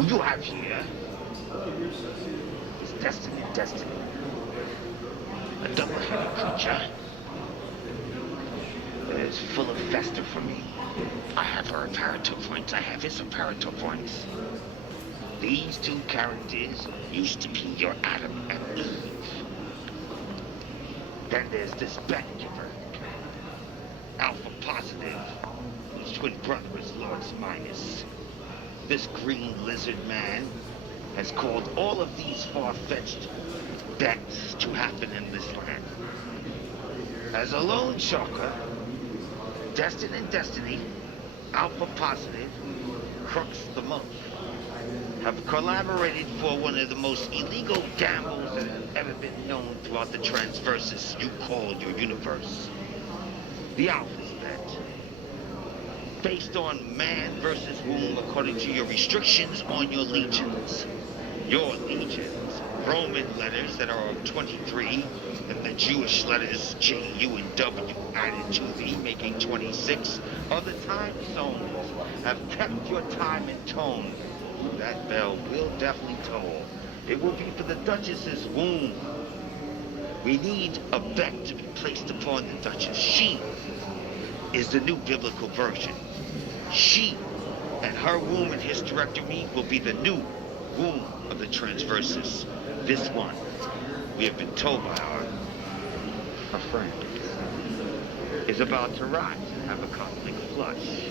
Who you have here is destiny. A double-headed creature that is full of fester for me. I have her apparator points, I have his apparator points. These two characters used to be your Adam and Eve. Then there's this bet giver, Alpha Positive, whose twin brother is Lord's Minus. This green lizard man has caused all of these far-fetched bets to happen in this land. As a lone shulker, Destin and Destiny, Alpha Positive, Crooks the Monk, have collaborated for one of the most illegal gambles that have ever been known throughout the transversus you call your universe. The Alpha's bet. Based on man versus womb according to your restrictions on your legions. Your legions, Roman letters that are of 23, and the Jewish letters J, U, and W added to thee, making 26, are the time zones, have kept your time in tone. That bell will definitely toll. It will be for the Duchess's womb. We need a bet to be placed upon the Duchess. She is the new biblical version. She and her womb and hysterectomy will be the new womb of the transversus. This one, we have been told by our friend, is about to rise and have a cosmic flush.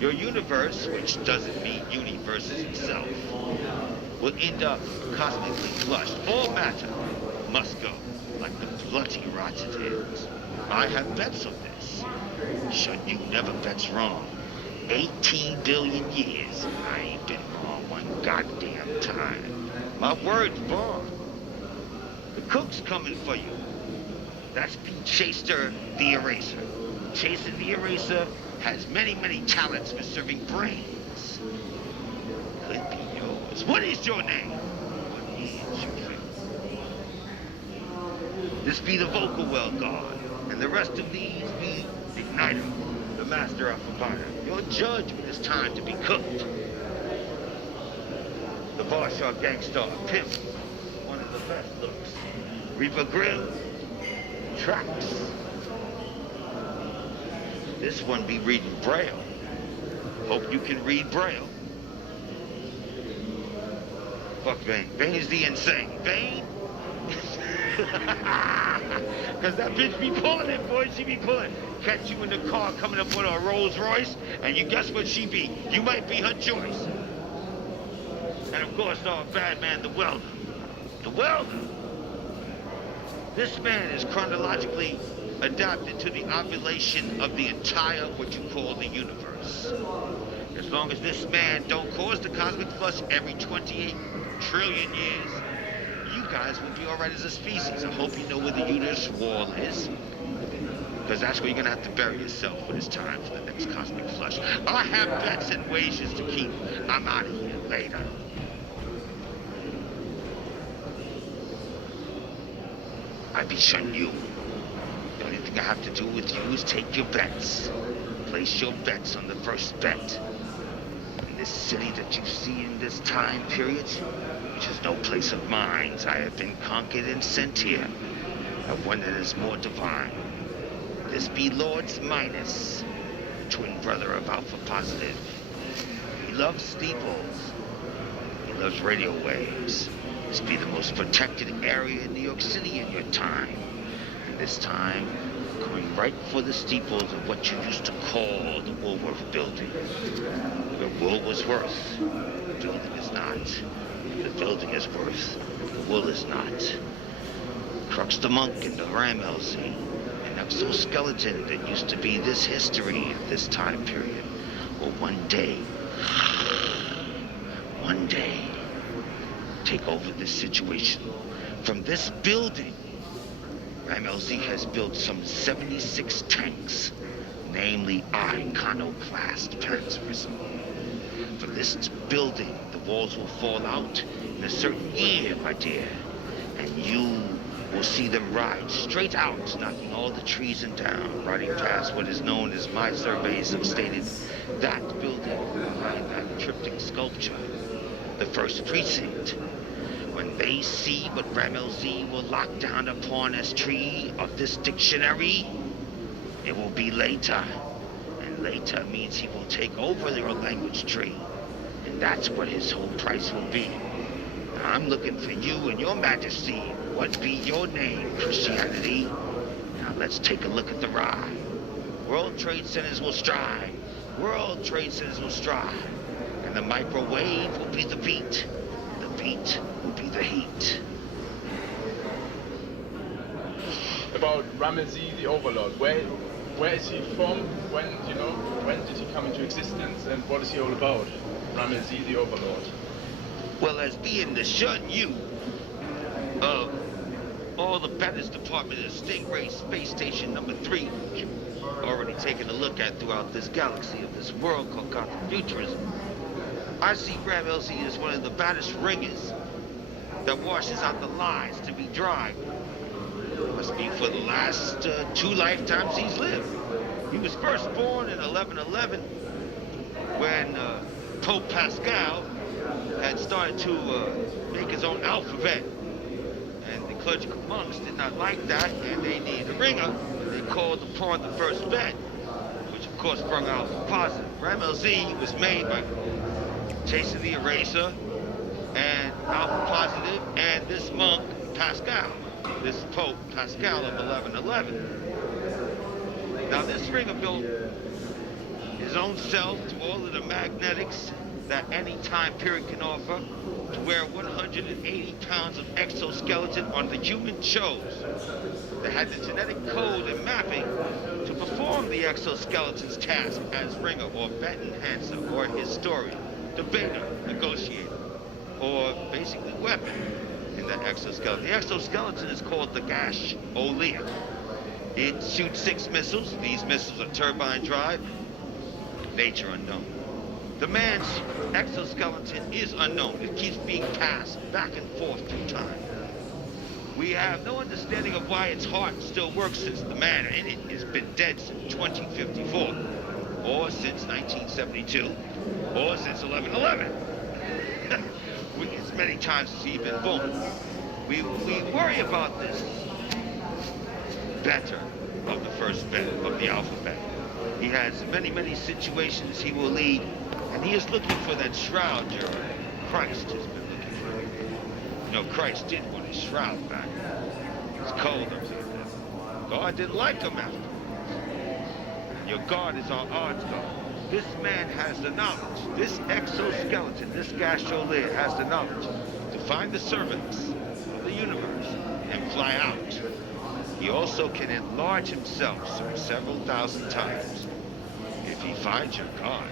Your universe, which doesn't mean universes itself, will end up cosmically flushed. All matter must go, like the bloody rot it is. I have bets on this. Should you never bets wrong. 18 billion years, I ain't been wrong one goddamn time. My word's bond. The cook's coming for you. That's Chaser the Eraser. Chaser the Eraser has many talents for serving brains. Could be yours. What is your name? What is your name? This be the vocal well god, and the rest of these be Igniter, the master of Fabana. Your judgment is time to be cooked. The Varshaw Gangstar Pimp, one of the best looks. Reaper Grimm, Tracks. This one be reading Braille. Hope you can read Braille. Fuck Vane. Vane's the insane. Vane? Cause that bitch be pulling it, boy. She be pulling. Catch you in the car coming up with a Rolls Royce, and you guess what she be? You might be her choice. And of course, our bad man, the welder. The welder? This man is chronologically adapted to the ovulation of the entire what you call the universe. As long as this man don't cause the cosmic flush every 28 trillion years, you guys will be all right as a species. I hope you know where the uterus wall is, because that's where you're gonna have to bury yourself when it's time for the next cosmic flush. I have bets and wages to keep. I'm out of here later. I be shunning you. The only thing I have to do with you is take your bets. Place your bets on the first bet. In this city that you see in this time period, which is no place of mine, I have been conquered and sent here. Of one that is more divine. This be Lord's Minus, twin brother of Alpha Positive. He loves steeples. He loves radio waves. This be the most protected area in New York City in your time. And this time, going right for the steeples of what you used to call the Woolworth Building. Where wool was worth, the building is not. The building is worth, the wool is not. Crux the Monk and the Rammellzee, an exoskeleton that used to be this history of this time period, will one day, take over this situation. From this building, Rammellzee has built some 76 tanks, namely iconoclast panzerism. From this building, the walls will fall out in a certain year, my dear, and you will see them ride straight out, knocking all the trees and down, riding past what is known as my surveys have stated, that building behind that cryptic sculpture. the first precinct. When they see what Rammellzee will lock down upon as tree of this dictionary, it will be later. And later means he will take over your language tree. And that's what his whole price will be. Now, I'm looking for you and your majesty. What be your name, Christianity? Now let's take a look at the ride. World Trade Centers will stride. World Trade Centers will stride. And the microwave will be the beat. The beat will be the heat. About Rammellzee the Overlord, where is he from? When did he come into existence, and what is he all about? Rammellzee the Overlord. Well, as being the shun you of all the baddest department of Stingray Space Station number 3, already taken a look at throughout this galaxy of this world called Gotham Futurism, I see Rammellzee as one of the baddest ringers that washes out the lies to be dried. Must be for the last 2 lifetimes he's lived. He was first born in 1111 when Pope Pascal had started to make his own alphabet. And the clerical monks did not like that, and they needed a ringer. They called upon the first bet, which of course sprung out positive. Rammellzee was made by Chasing the Eraser and Alpha Positive and this monk, Pascal. This Pope Pascal of 1111. Now this ringer built his own self to all of the magnetics that any time period can offer, to where 180 pounds of exoskeleton on the human chose. They had the genetic code and mapping to perform the exoskeleton's task as ringer or bet enhancer or historian, debater, negotiator, or basically weapon in the exoskeleton. The exoskeleton is called the Gash Olea. It shoots 6 missiles. These missiles are turbine drive. Nature unknown. The man's exoskeleton is unknown. It keeps being passed back and forth through time. We have no understanding of why its heart still works, since the man in it has been dead since 2054, or since 1972, or since 1111. As many times as he's been born. We worry about this better of the first bet of the alphabet. He has many, many situations he will lead, and he is looking for that shroud Christ has been looking for. You know, Christ did want his shroud back. It was cold up here. God didn't like him afterwards. Your God is our odds God. This man has the knowledge. This exoskeleton, this Gasholea, has the knowledge to find the cervix of the universe and fly out. He also can enlarge himself several thousand times. If he finds your God,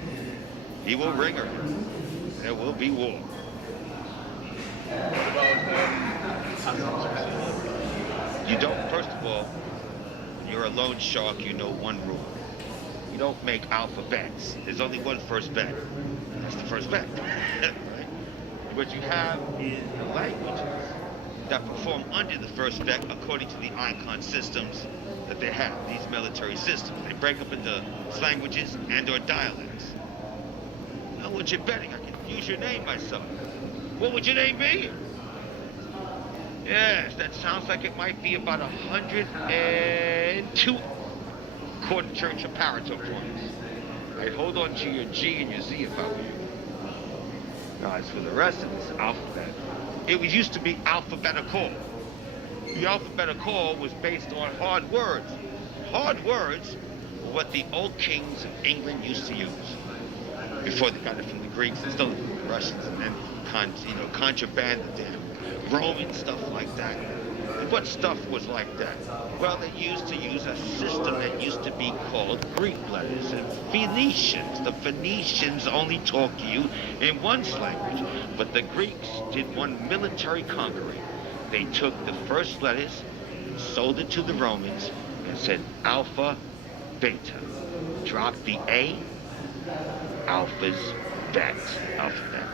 he will ring her. There will be war. What about You don't, first of all, when you're a loan shark, you know one rule. You don't make alphabets. There's only one first bet. And that's the first bet. Right? What you have is the languages that perform under the first bet according to the icon systems that they have, these military systems. They break up into languages and or dialects. Now, what you're betting, I can use your name myself. What would your name be? Yes, that sounds like it might be about 102 quarter church apparator points. I'd hold on to your G and your Z if I were you. Now, as for the rest of this alphabet, it was used to be alphabetical. The alphabetical was based on hard words. Hard words were what the old kings of England used to use before they got it from the Greeks and still the Russians, and then contrabanded them, Roman stuff like that. And what stuff was like that? Well, they used to use a system that used to be called Greek letters and Phoenicians. The Phoenicians only talked to you in one language, but the Greeks did one military conquering. They took the first letters, sold it to the Romans, and said alpha, beta. Dropped the A, alpha's bet, alphabet.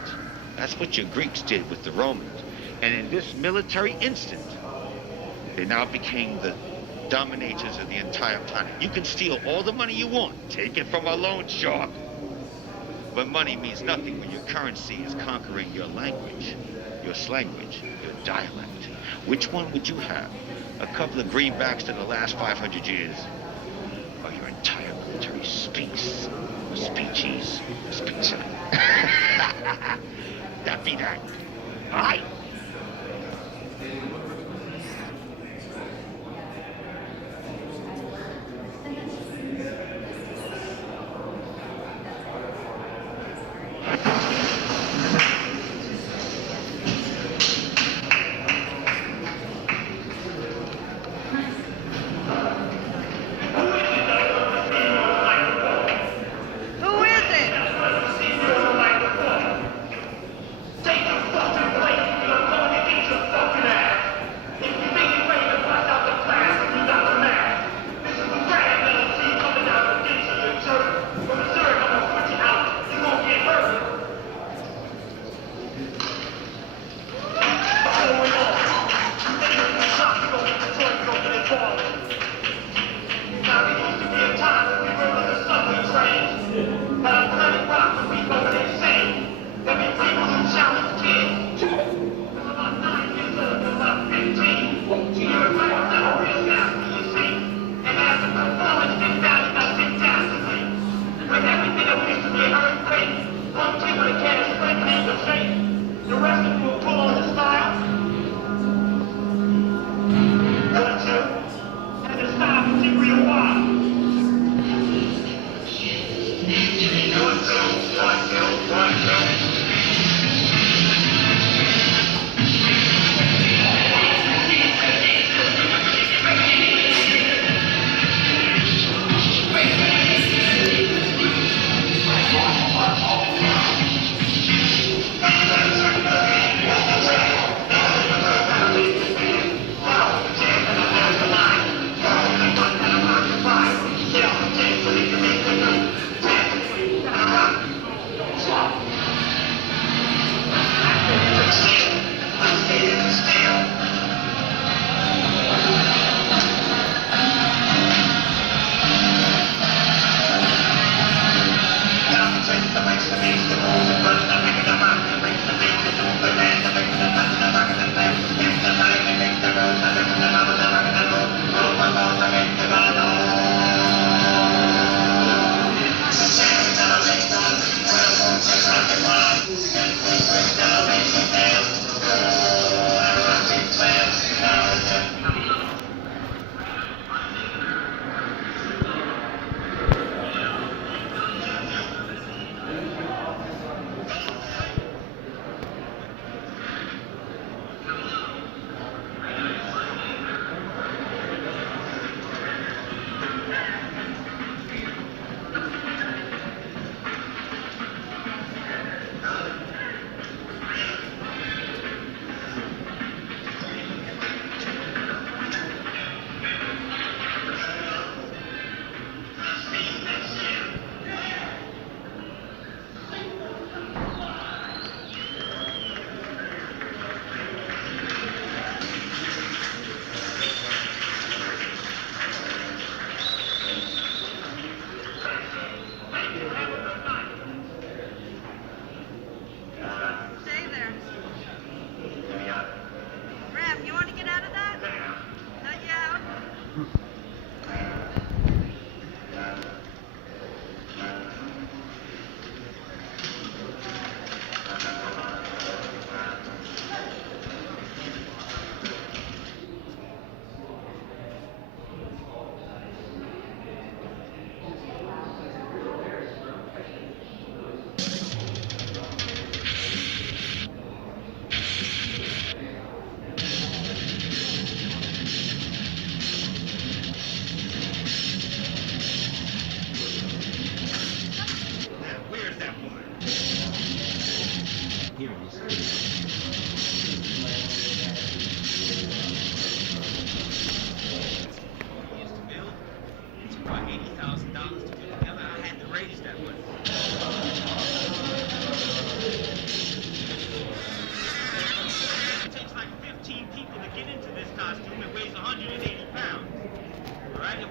That's what your Greeks did with the Romans. And in this military instant, they now became the dominators of the entire planet. You can steal all the money you want, take it from a loan shark, But money means nothing when your currency is conquering your language, your slanguage, your dialect. Which one would you have? A couple of greenbacks to the last 500 years? Or your entire military speaks? Or speeches? Speaks. That be that. All right?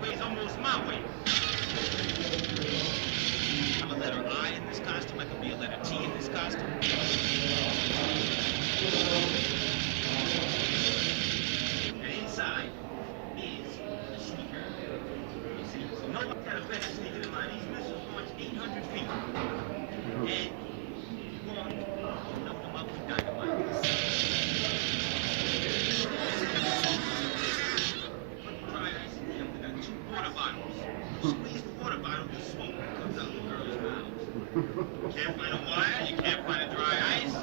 Weighs almost my weight. I'm a letter I in this costume I could be a letter T in this costume. And inside is the sneaker. You see, so no one got a better sneaker than mine. These missiles launch 800 feet. And one, load them up with dynamite. Water bottles. Squeeze the water bottle, the smoke comes out the girl's mouth. Can't find a wire, you can't find a dry ice, so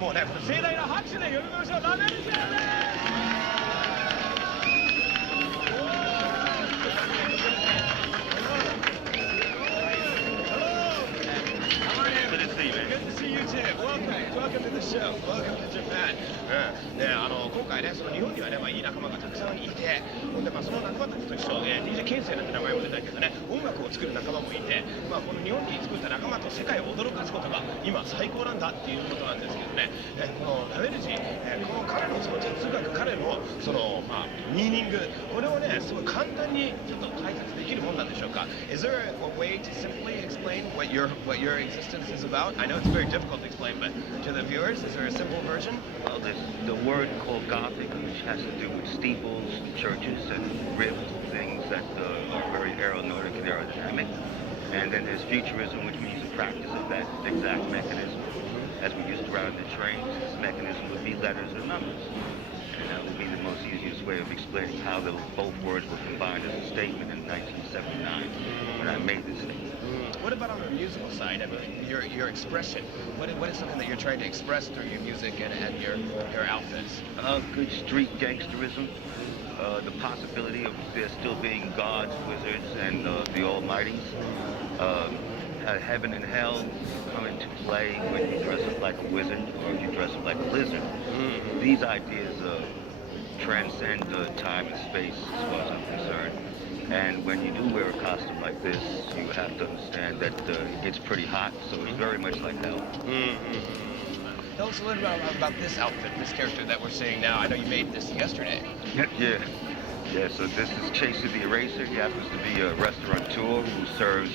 もうね、盛大な拍手で呼びましょう。ラメルゼーです。Good to see you too. Welcome to the show. Welcome to Japan. 今回ね、その日本にはね、いい仲間がたくさんいて、ほんでその仲間たちと一緒で、DJ ケンセイなんて名前も出たけどね、音楽を作る仲間もいて、この日本に作った仲間と世界を驚かすことが今最高なんだっていうことなんですけどね、このラメルジー、この彼のその哲学、彼のそのミーニング、これをね、すごい簡単にちょっと解説できるもんなんでしょうか。Is there a way to simply explain what your existence is about? I know it's very difficult to explain, but to the viewers, is there a simple version? Well, there's the word called Gothic, which has to do with steeples, churches, and ribs, things that are very aeronautic and aerodynamic. And then there's futurism, which means the practice of that exact mechanism. As we used to ride the trains, this mechanism would be letters or numbers. And that would be the most easiest way of explaining how both words were combined as a statement in 1979 when I made this statement. What about on the musical side? I mean, your expression. What is something that you're trying to express through your music and your outfits? Good street gangsterism. The possibility of there still being gods, wizards, and the almighties. Heaven and hell come into play when you dress up like a wizard or if you dress up like a lizard. These ideas transcend time and space as far as I'm concerned. And when you do wear a costume like this, you have to understand that it gets pretty hot, so it's very much like hell. Tell us a little bit about this outfit, this character that we're seeing now. I know you made this yesterday. Yeah, so this is Chaser the Eraser. He happens to be a restaurateur who serves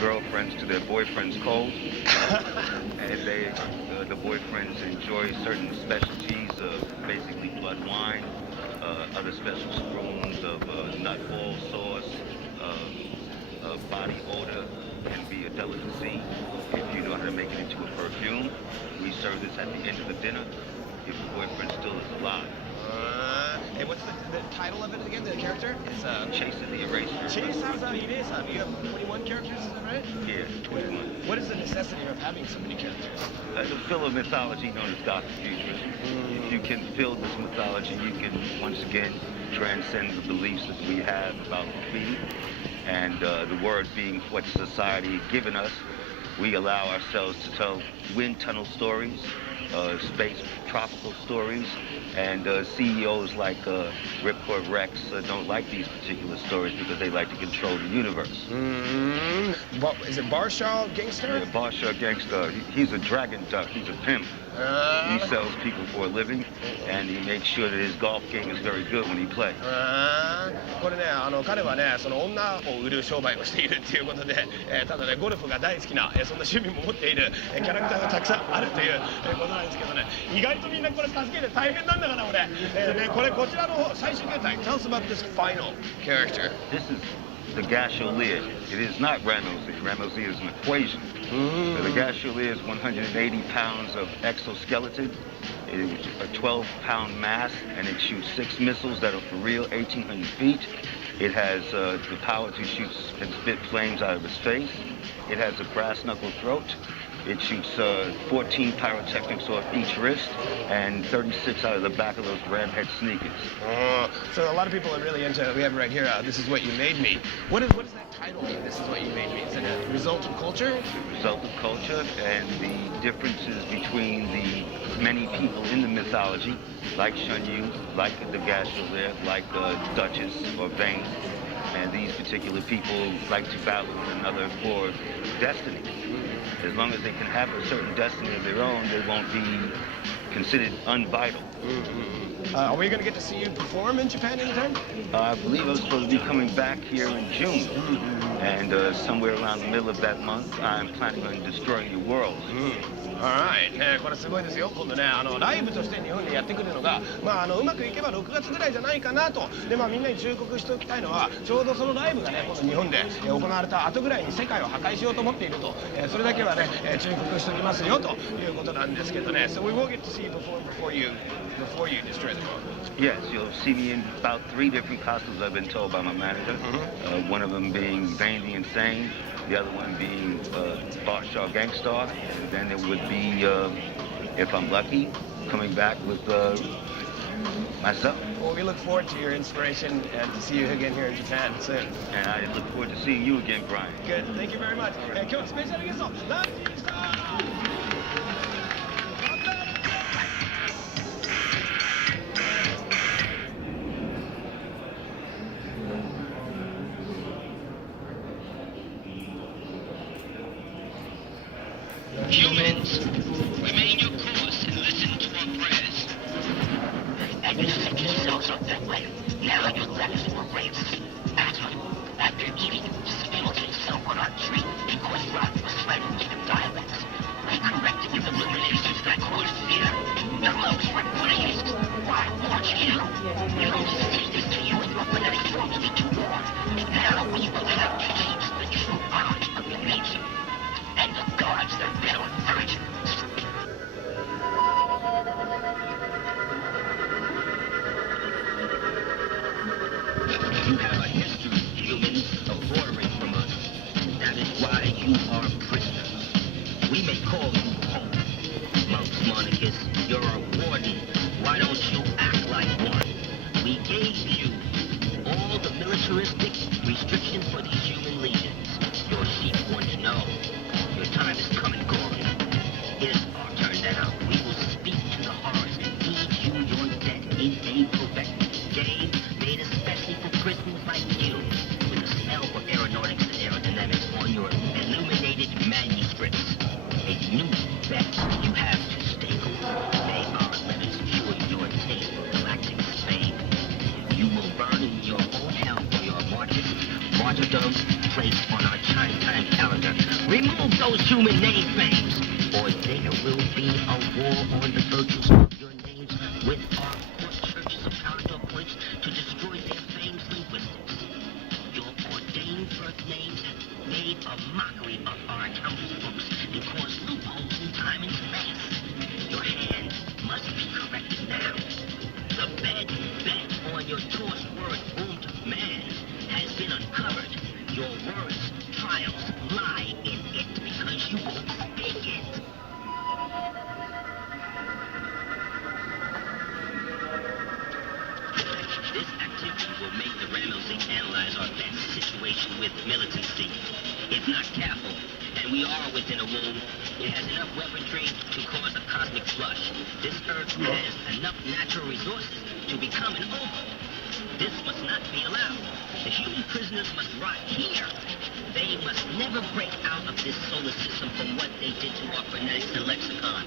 girlfriends to their boyfriends cold. And the boyfriends enjoy certain specialties, basically blood wine, other special spoons of nutball sauce, body odor can be a delicacy if you know how to make it into a perfume. We serve this at the end of the dinner if the boyfriend still is alive. And what's the title of it again, the character? It's Chaser the Eraser. Chaser the Eraser. You have 21 characters, is that right? Yeah, 21. What is the necessity of having so many characters? To fill a mythology known as Gothic futurism. If you can fill this mythology, you can once again transcend the beliefs that we have about graffiti and the word being what society has given us. We allow ourselves to tell wind tunnel stories, space tropical stories, and CEOs like Ripcord Rex don't like these particular stories because they like to control the universe. Is it Barshaw Gangster? Yeah, Barshaw Gangster. He's a dragon duck. He's a pimp. He sells people for a living, and he makes sure that his golf game is very good when he plays. これね、彼はね、その女を売る商売をしているっていうことで、ただね、ゴルフが大好きな、そんな趣味も持っている、キャラクターがたくさんあるという、ことなんですけどね、意外とみんなこれ助けて大変なんだから俺、これこちらの最終形態、tell us about this final character. This is the Gasholier. It is not Rammellzee. Rammellzee is an equation. The Gasholier is 180 pounds of exoskeleton. It is a 12-pound mass, and it shoots 6 missiles that are for real, 1,800 feet. It has the power to shoot and spit flames out of its face. It has a brass knuckle throat. It shoots 14 pyrotechnics off each wrist and 36 out of the back of those ramhead sneakers. So a lot of people are really into, we have it right here, This Is What You Made Me. What does that title mean, This Is What You Made Me? Is it a result of culture? The result of culture and the differences between the many people in the mythology, like Shun Yu, like the Gasholier, like Duchess or Vane. And these particular people like to battle one another for destiny. As long as they can have a certain destiny of their own, they won't be considered unvital. Are we going to get to see you perform in Japan anytime? I believe I'm supposed to be coming back here in June. And somewhere around the middle of that month, I'm planning on destroying your world. Alright、これすごいですよ。今度ね、ライブとして日本でやってくるのが、うまくいけば6月ぐらいじゃないかなと。で、みんなに忠告しておきたいのは、ちょうどそのライブがね、今度日本で行われた後ぐらいに世界を破壊しようと思っていると。それだけはね、忠告しておきますよということなんですけどね。So we will get to see you perform before you destroy the world. Yes, you'll see me in about 3 different costumes I've been told by my manager. One of them being Vane the Insane, the other one being Barshaw Gangstar, and then it would be, if I'm lucky, coming back with myself. Well, we look forward to your inspiration and to see you again here in Japan soon. And I look forward to seeing you again, Brian. Good, thank you very much. 今日のスペシャルゲスト、ランジーさん。Humans, remain your course and listen to our prayers. And you set yourselves up that way. Now your lives were raised. After eating, spilled himself on our tree because Rock was threatened with violence. We corrected the illuminations that caused fear. The monks were praised. Why watch you? We only say this to you in your very forms to do more. Now we will have changed the true art of the nature. And the gods that build virgins. You have a history, humans, of bordering from us. That is why you are prisoners. We may call you home. Monks, Monicus, you're a warden. Why don't you act like one? We gave you all the militaristic restrictions for these human legions. Your sheep want to know. Your time is coming, Gory. It is our turn now. We will speak to the horrors and feed you your death in a those human name banks, or there will be a war on the virtues of your names with our court churches of corridor points to destroy their fame's linguistics. Your ordained birth names have made a mockery of our accountant's books and caused loopholes in time and space. Your hand must be corrected now. The bed on your tossed word womb to man has been uncovered. Your words, trials, lie in it because you won't speak it. This activity will make the Rammellzee analyze our best situation with militancy. If not careful, and we are within a womb, it has enough weaponry to cause a cosmic flush. This Earth has enough natural resources to become an oval. This must not be allowed. The human prisoners must rot here. They must never break out of this solar system from what they did to our phonetics and lexicon.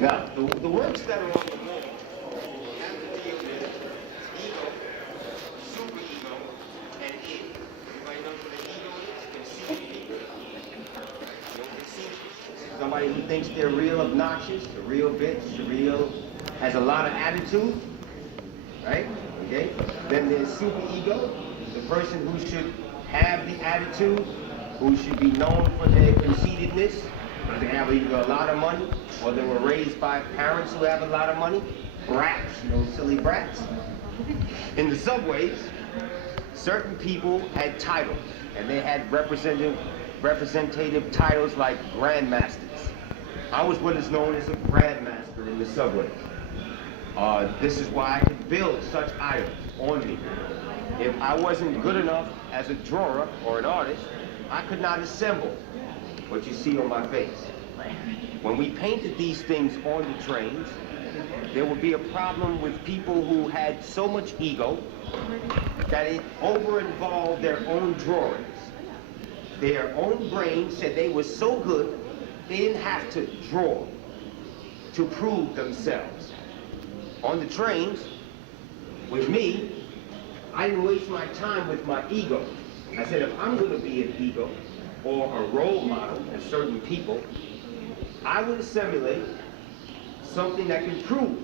Now, the works that are on the wall have to deal with ego, superego, and id. Everybody knows what an ego is? Conceit. You know, conceit. Somebody who thinks they're real obnoxious, a real bitch, a real, has a lot of attitude, right? Okay? Then there's superego, the person who should have the attitude, who should be known for their conceitedness. They have either a lot of money, or they were raised by parents who have a lot of money. Brats, you know, silly brats. In the subways, certain people had titles, and they had representative titles like grandmasters. I was what is known as a grandmaster in the subway. This is why I could build such items on me. If I wasn't good enough as a drawer or an artist, I could not assemble what you see on my face. When we painted these things on the trains, there would be a problem with people who had so much ego that it over-involved their own drawings. their own brain said they were so good, they didn't have to draw to prove themselves. On the trains, with me, I didn't waste my time with my ego. I said, if I'm going to be an ego or a role model to certain people, I would assimilate something that can prove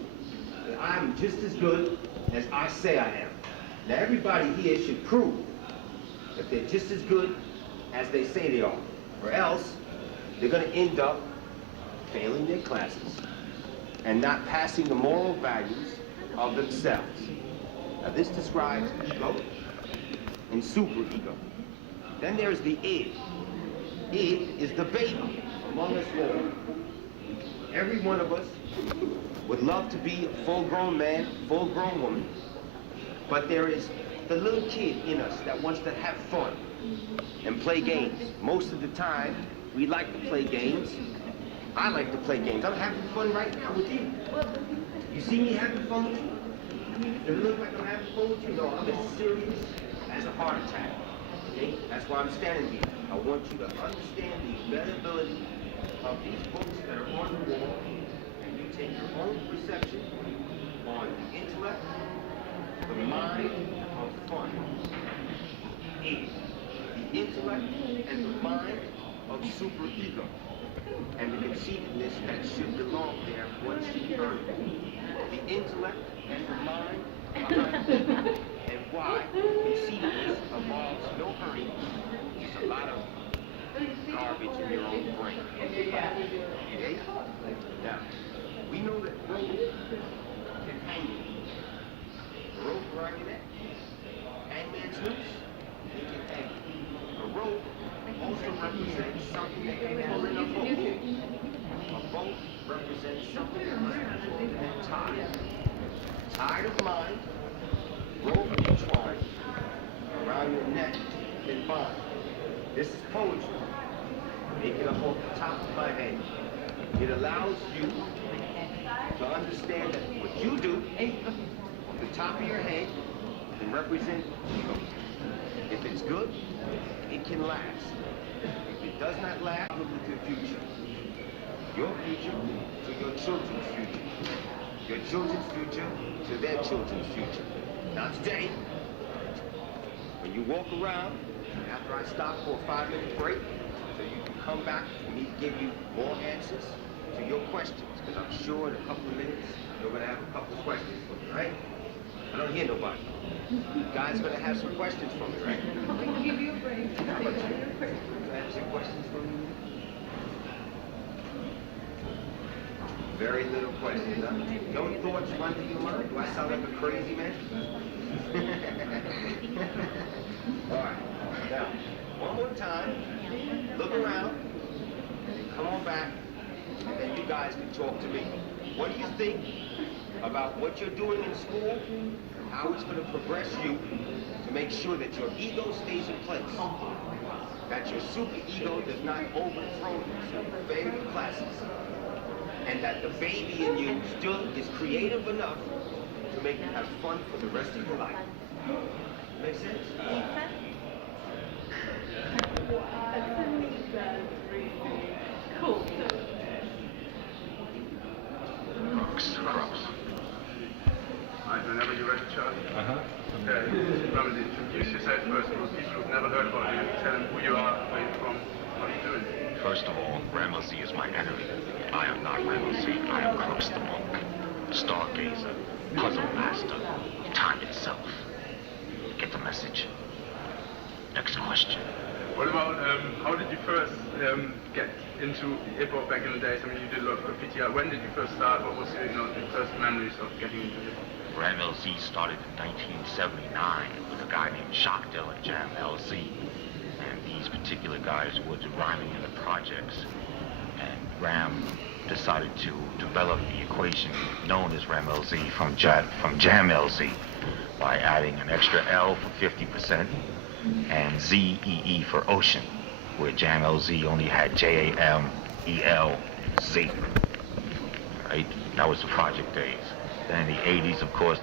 that I'm just as good as I say I am. Now everybody here should prove that they're just as good as they say they are, or else they're going to end up failing their classes and not passing the moral values of themselves. Now this describes ego and superego. Then there's the id. Id is the baby among us all. Every one of us would love to be a full-grown man, full-grown woman, but there is the little kid in us that wants to have fun and play games. Most of the time, we like to play games. I like to play games. I'm having fun right now with you. You see me having fun with you? Does it look like I'm having fun with you? No, I'm as serious as a heart attack. Okay? That's why I'm standing here. I want you to understand the embeddability of these books that are on the wall, and you take your own perception on the intellect, the mind of fun. Is the intellect and the mind of superego, and the conceitedness that should belong there once you earn it. The intellect and the mind behind it, and why conceitedness involves no hurry, just a lot of garbage in your own brain. Okay? Now, we know that rope can hang you. A rope around your neck, hangman's noose, it can hang you. A rope also represents something that can pull in a boat. A boat represents something that must be pulled and tied. Tied of mind, rope entwined around your neck and bind. This is poetry. Make it up off the top of my head. It allows you to understand that what you do, off the top of your head, can represent ego. If it's good, it can last. If it does not last, look at your future. Your future to your children's future. Your children's future to their children's future. Now today, when you walk around, after I stop for a 5-minute break, so you can come back for me to give you more answers to your questions, because I'm sure in a couple of minutes, you're going to have a couple of questions for me, right? I don't hear nobody. You guys going to have some questions for me, right? I can give you a break. How about you? You have some questions for me? Very little questions, huh? No thoughts run through your mind? Do I sound like a crazy man? All right. Now, one more time, look around, come on back, and then you guys can talk to me. What do you think about what you're doing in school, how it's going to progress you to make sure that your ego stays in place, that your super ego does not overthrow you, so you fail your classes, and that the baby in you still is creative enough to make you have fun for the rest of your life. Make sense? Cool. Crops. Alright, whenever you're ready, Charlie. Okay, Rammellzee, introduce yourself first for people who've never heard about you. Tell them who you are, where you're from, what are you doing. First of all, Rammellzee is my enemy. I am not Rammellzee. I am Crooks the Monk, Stargazer, Puzzle Master, Time itself. Get the message. Next question. What about, how did you first get into hip-hop back in the days? I mean, you did a lot of graffiti. When did you first start? What was your, the first memories of getting into hip-hop? Rammellzee started in 1979 with a guy named Shockdale and Rammellzee. And these particular guys were rhyming in the projects. And Ram decided to develop the equation known as Rammellzee from Jammellzee by adding an extra L for 50% and Z-E-E for ocean, where Jammellzee only had J-A-M-E-L-Z. Right? That was the project days. Then in the 80s, of course,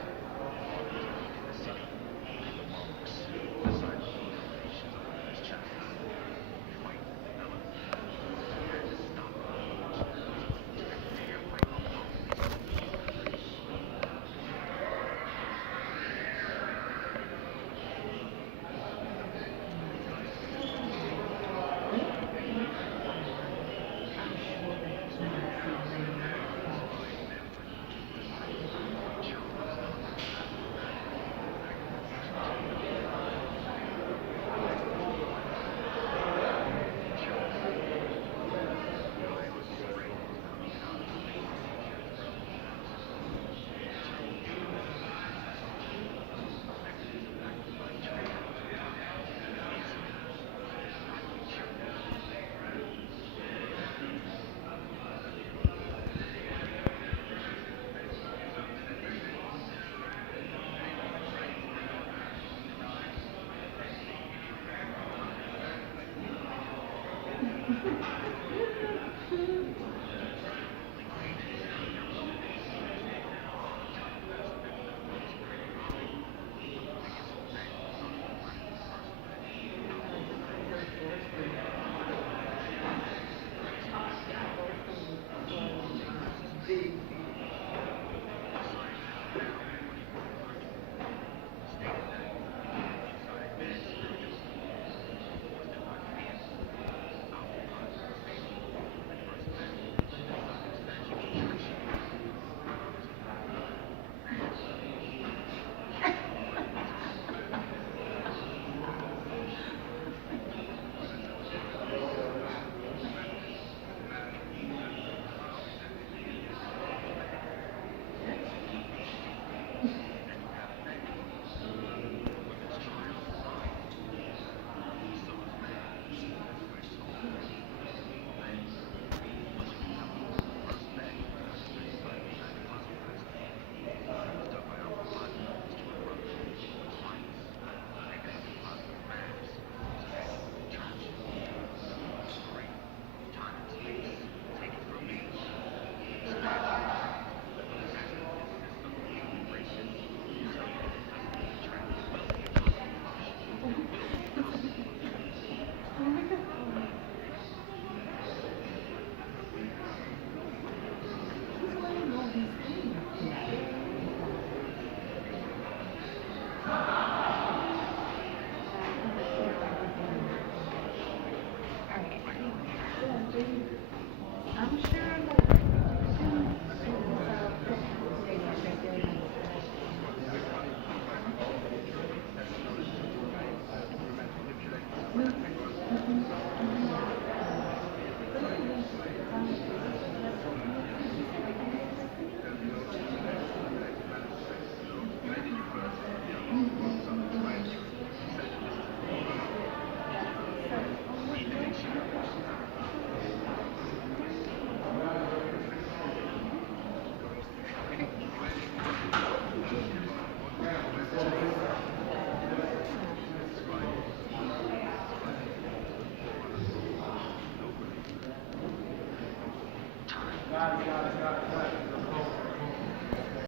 Got it.